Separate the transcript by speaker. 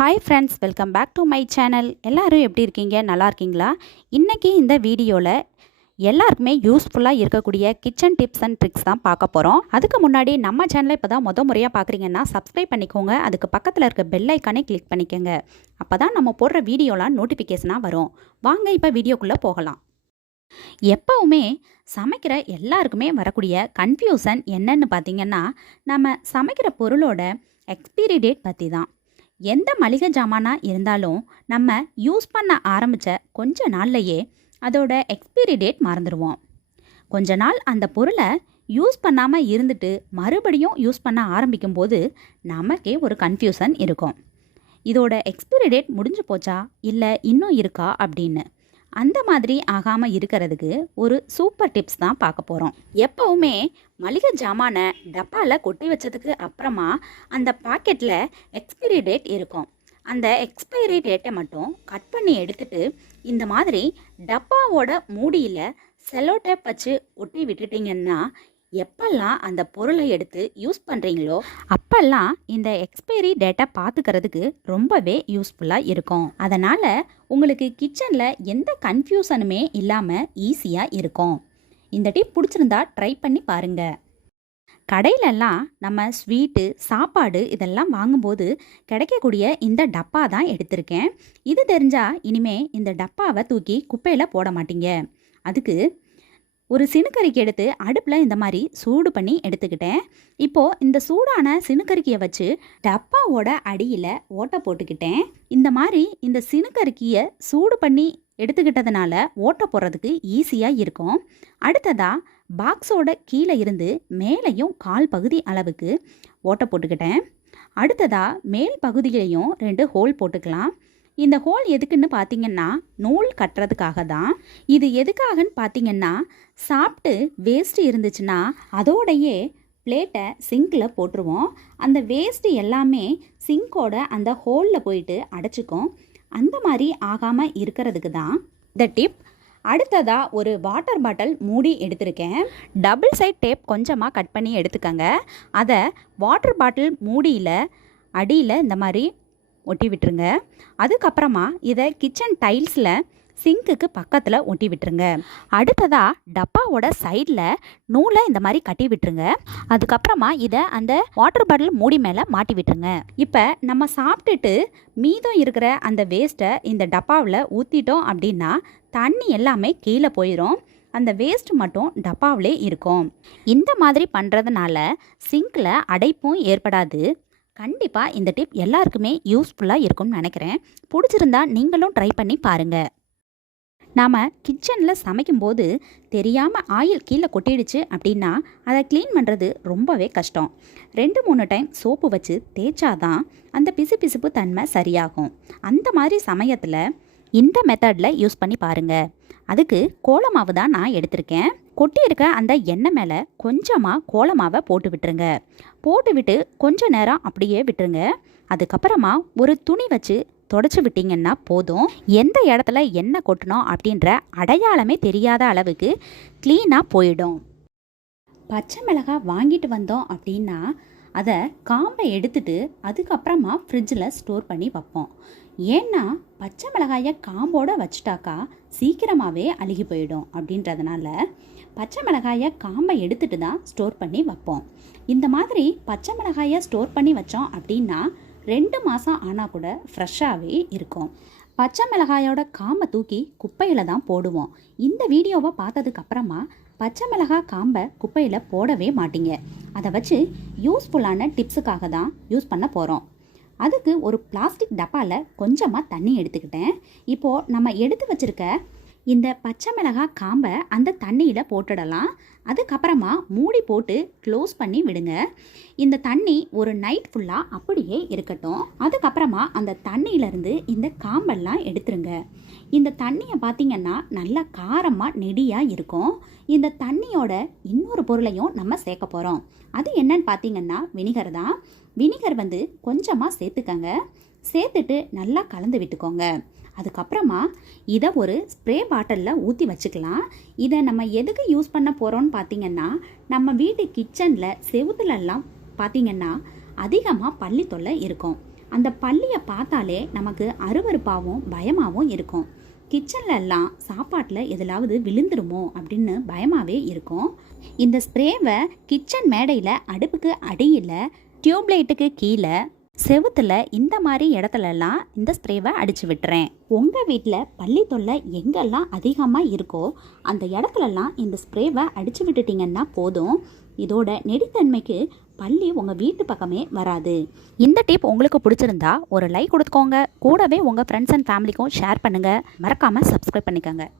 Speaker 1: hi friends welcome back to my channel எல்லோரும் எப்படி இருக்கீங்க நல்லா இருக்கீங்களா இன்றைக்கி இந்த வீடியோவில் எல்லாருக்குமே யூஸ்ஃபுல்லாக இருக்கக்கூடிய கிச்சன் டிப்ஸ் அண்ட் ட்ரிக்ஸ் தான் பார்க்க போகிறோம் அதுக்கு முன்னாடி நம்ம சேனலை இப்போ தான் முத முறையாக பார்க்குறீங்கன்னா சப்ஸ்கிரைப் பண்ணிக்கோங்க அதுக்கு பக்கத்தில் இருக்க பெல்லைக்கானே ஐக்கானே கிளிக் பண்ணிக்கோங்க அப்போ தான் நம்ம போடுற வீடியோலாம் நோட்டிஃபிகேஷனாக வரும் வாங்க இப்போ வீடியோக்குள்ளே போகலாம் எப்போவுமே சமைக்கிற எல்லாருக்குமே வரக்கூடிய கன்ஃபியூசன் என்னன்னு பார்த்தீங்கன்னா நம்ம சமைக்கிற பொருளோட எக்ஸ்பீரி டேட் பற்றி தான் எந்த மளிகை ஜாமானாக இருந்தாலும் நம்ம யூஸ் பண்ண ஆரம்பித்த கொஞ்ச நாள்லையே அதோட எக்ஸ்பீரி டேட் மறந்துடுவோம் கொஞ்ச நாள் அந்த பொருளை யூஸ் பண்ணாமல் இருந்துட்டு மறுபடியும் யூஸ் பண்ண ஆரம்பிக்கும் போது நமக்கே ஒரு கன்ஃபியூசன் இருக்கும் இதோட எக்ஸ்பீரி டேட் முடிஞ்சு போச்சா இல்லை இன்னும் இருக்கா அப்படின்னு அந்த மாதிரி ஆகாமல் இருக்கிறதுக்கு ஒரு சூப்பர் டிப்ஸ் தான் பார்க்க போகிறோம் எப்போவுமே மளிகை ஜாமானை டப்பாவில் கொட்டி வச்சதுக்கு அப்புறமா அந்த பாக்கெட்டில் எக்ஸ்பைரி டேட் இருக்கும் அந்த எக்ஸ்பைரி டேட்டை மட்டும் கட் பண்ணி எடுத்துட்டு இந்த மாதிரி டப்பாவோட மூடியில் செலோ டேப் வச்சு ஒட்டி விட்டுட்டிங்கன்னா எப்பெல்லாம் அந்த பொருளை எடுத்து யூஸ் பண்ணுறீங்களோ அப்பெல்லாம் இந்த எக்ஸ்பைரி டேட்டை பார்த்துக்கிறதுக்கு ரொம்பவே யூஸ்ஃபுல்லாக இருக்கும் அதனால் உங்களுக்கு கிச்சனில் எந்த கன்ஃபியூஷனுமே இல்லாமல் ஈஸியாக இருக்கும் இந்த டிப் பிடிச்சிருந்தா ட்ரை பண்ணி பாருங்கள் கடையிலெல்லாம் நம்ம ஸ்வீட்டு சாப்பாடு இதெல்லாம் வாங்கும்போது கிடைக்கக்கூடிய இந்த டப்பா தான் எடுத்திருக்கேன் இது தெரிஞ்சால் இனிமேல் இந்த டப்பாவை தூக்கி குப்பையில் போட மாட்டீங்க அதுக்கு ஒரு சினுக்கறிக்கு எடுத்து அடுப்பில் இந்த மாதிரி சூடு பண்ணி எடுத்துக்கிட்டேன் இப்போது இந்த சூடான சினுக்கறிக்கியை வச்சு டப்பாவோட அடியில் ஓட்டை போட்டுக்கிட்டேன் இந்த மாதிரி இந்த சினுக்கறிக்கியை சூடு பண்ணி எடுத்துக்கிட்டதுனால ஓட்டை போடுறதுக்கு ஈஸியாக இருக்கும் அடுத்ததாக பாக்ஸோட கீழே இருந்து மேலேயும் கால் பகுதி அளவுக்கு ஓட்டை போட்டுக்கிட்டேன் அடுத்ததாக மேல் பகுதியிலையும் ரெண்டு ஹோல் போட்டுக்கலாம் இந்த ஹோல் எதுக்குன்னு பார்த்தீங்கன்னா நூல் கட்டுறதுக்காக தான் இது எதுக்காகன்னு பார்த்தீங்கன்னா சாப்பிட்டு வேஸ்ட்டு இருந்துச்சுன்னா அதோடையே பிளேட்டை சிங்கில் போட்டுருவோம் அந்த வேஸ்ட்டு எல்லாமே சிங்கோட அந்த ஹோலில் போயிட்டு அடைச்சிக்கும் அந்த மாதிரி ஆகாமல் இருக்கிறதுக்கு தான் இந்த டிப் அடுத்ததாக ஒரு வாட்டர் பாட்டில் மூடி எடுத்திருக்கேன் டபுள் சைட் டேப் கொஞ்சமாக கட் பண்ணி எடுத்துக்கங்க அதை வாட்டர் பாட்டில் மூடியில் அடியில் இந்த மாதிரி ஒட்டி விட்டுருங்க அதுக்கப்புறமா இதை கிச்சன் டைல்ஸில் சிங்க்குக்கு பக்கத்தில் ஒட்டி விட்டுருங்க அடுத்ததாக டப்பாவோட சைடில் நூலை இந்த மாதிரி கட்டி விட்டுருங்க அதுக்கப்புறமா இதை அந்த வாட்டர் பாட்டில் மூடி மேலே மாட்டி விட்டுருங்க இப்போ நம்ம சாப்பிட்டுட்டு மீதம் இருக்கிற அந்த வேஸ்ட்டை இந்த டப்பாவில் ஊற்றிட்டோம் அப்படின்னா தண்ணி எல்லாமே கீழே போயிடும் அந்த வேஸ்ட் மட்டும் டப்பாவிலே இருக்கும் இந்த மாதிரி பண்ணுறதுனால சிங்கில் அடைப்பும் ஏற்படாது கண்டிப்பாக இந்த டிப் எல்லாருக்குமே யூஸ்ஃபுல்லாக இருக்கும்னு நினைக்கிறேன் பிடிச்சிருந்தா நீங்களும் ட்ரை பண்ணி பாருங்கள் நாம் கிச்சனில் சமைக்கும்போது தெரியாமல் ஆயில் கீழே கொட்டிடுச்சு அப்படின்னா அதை க்ளீன் பண்ணுறது ரொம்பவே கஷ்டம் ரெண்டு மூணு டைம் சோப்பு வச்சு தேய்ச்சாதான் அந்த பிசு பிசுப்பு தன்மை சரியாகும் அந்த மாதிரி சமயத்தில் இந்த மெத்தடில் யூஸ் பண்ணி பாருங்கள் அதுக்கு கோலமாவு தான் நான் எடுத்திருக்கேன் கொட்டியிருக்க அந்த எண்ணெய் மேலே கொஞ்சமாக கோலமாவை போட்டு விட்டுருங்க போட்டு விட்டு கொஞ்ச நேரம் அப்படியே விட்டுருங்க அதுக்கப்புறமா ஒரு துணி வச்சு தொடச்சி விட்டிங்கன்னா போதும் எந்த இடத்துல எண்ணெய் கொட்டணும் அப்படின்ற அடையாளமே தெரியாத அளவுக்கு க்ளீனாக போயிடும் பச்சை மிளகாய் வாங்கிட்டு வந்தோம் அப்படின்னா அதை காம்பை எடுத்துட்டு அதுக்கப்புறமா ஃப்ரிட்ஜில் ஸ்டோர் பண்ணி வைப்போம் ஏன்னா பச்சை மிளகாயை காம்போடு வச்சுட்டாக்கா சீக்கிரமாகவே அழுகி போயிடும் அப்படின்றதுனால பச்சை மிளகாயை காம்பை எடுத்துட்டு தான் ஸ்டோர் பண்ணி வைப்போம் இந்த மாதிரி பச்சை மிளகாயை ஸ்டோர் பண்ணி வச்சோம் அப்படின்னா ரெண்டு மாதம் ஆனால் கூட ஃப்ரெஷ்ஷாகவே இருக்கும் பச்சை மிளகாயோட காம்பை தூக்கி குப்பையில் தான் போடுவோம் இந்த வீடியோவை பார்த்ததுக்கப்புறமா பச்சை மிளகாய் காம்பை குப்பையில் போடவே மாட்டீங்க அதை வச்சு யூஸ்ஃபுல்லான டிப்ஸுக்காக தான் யூஸ் பண்ண போகிறோம் அதுக்கு ஒரு பிளாஸ்டிக் டப்பாவில் கொஞ்சமாக தண்ணி எடுத்துக்கிட்டேன் இப்போது நம்ம எடுத்து வச்சுருக்க இந்த பச்சை மிளகாய் காம்பை அந்த தண்ணியில் போட்டுடலாம் அதுக்கப்புறமா மூடி போட்டு க்ளோஸ் பண்ணி விடுங்க இந்த தண்ணி ஒரு நைட் ஃபுல்லாக அப்படியே இருக்கட்டும் அதுக்கப்புறமா அந்த தண்ணியிலேருந்து இந்த காம்பெல்லாம் எடுத்துருங்க இந்த தண்ணியை பார்த்திங்கன்னா நல்லா காரமாக நெடியாக இருக்கும் இந்த தண்ணியோட இன்னொரு பொருளையும் நம்ம சேர்க்க போகிறோம் அது என்னன்னு பார்த்திங்கன்னா வினிகர் தான் வினிகர் வந்து கொஞ்சமாக சேர்த்துக்கங்க சேர்த்துட்டு நல்லா கலந்து விட்டுக்கோங்க அதுக்கப்புறமா இதை ஒரு ஸ்ப்ரே பாட்டிலில் ஊற்றி வச்சுக்கலாம் இதை நம்ம எதுக்கு யூஸ் பண்ண போகிறோம்னு பார்த்தீங்கன்னா நம்ம வீட்டு கிச்சனில் செவுத்துலலாம் பார்த்தீங்கன்னா அதிகமாக பள்ளி தொல்லை இருக்கும் அந்த பள்ளியை பார்த்தாலே நமக்கு அருவறுப்பாகவும் பயமாகவும் இருக்கும் கிச்சன்லலாம் சாப்பாட்டில் எதிலாவது விழுந்துருமோ அப்படின்னு பயமாகவே இருக்கும் இந்த ஸ்ப்ரேவை கிச்சன் மேடையில் அடுப்புக்கு அடியில் டியூப்லைட்டுக்கு கீழே செவுத்தில் இந்த மாதிரி இடத்துலலாம் இந்த ஸ்ப்ரேவை அடித்து விட்டுறேன் உங்கள் வீட்டில் பள்ளி தொல்லை எங்கெல்லாம் அதிகமாக இருக்கோ அந்த இடத்துலலாம் இந்த ஸ்ப்ரேவை அடித்து விட்டுட்டிங்கன்னா போதும் இதோட நெடித்தன்மைக்கு பள்ளி உங்கள் வீட்டு பக்கமே வராது இந்த டிப் உங்களுக்கு பிடிச்சிருந்தா ஒரு லைக் கொடுத்துக்கோங்க கூடவே உங்கள் ஃப்ரெண்ட்ஸ் அண்ட் ஃபேமிலிக்கும் ஷேர் பண்ணுங்கள் மறக்காமல் சப்ஸ்கிரைப் பண்ணிக்கோங்க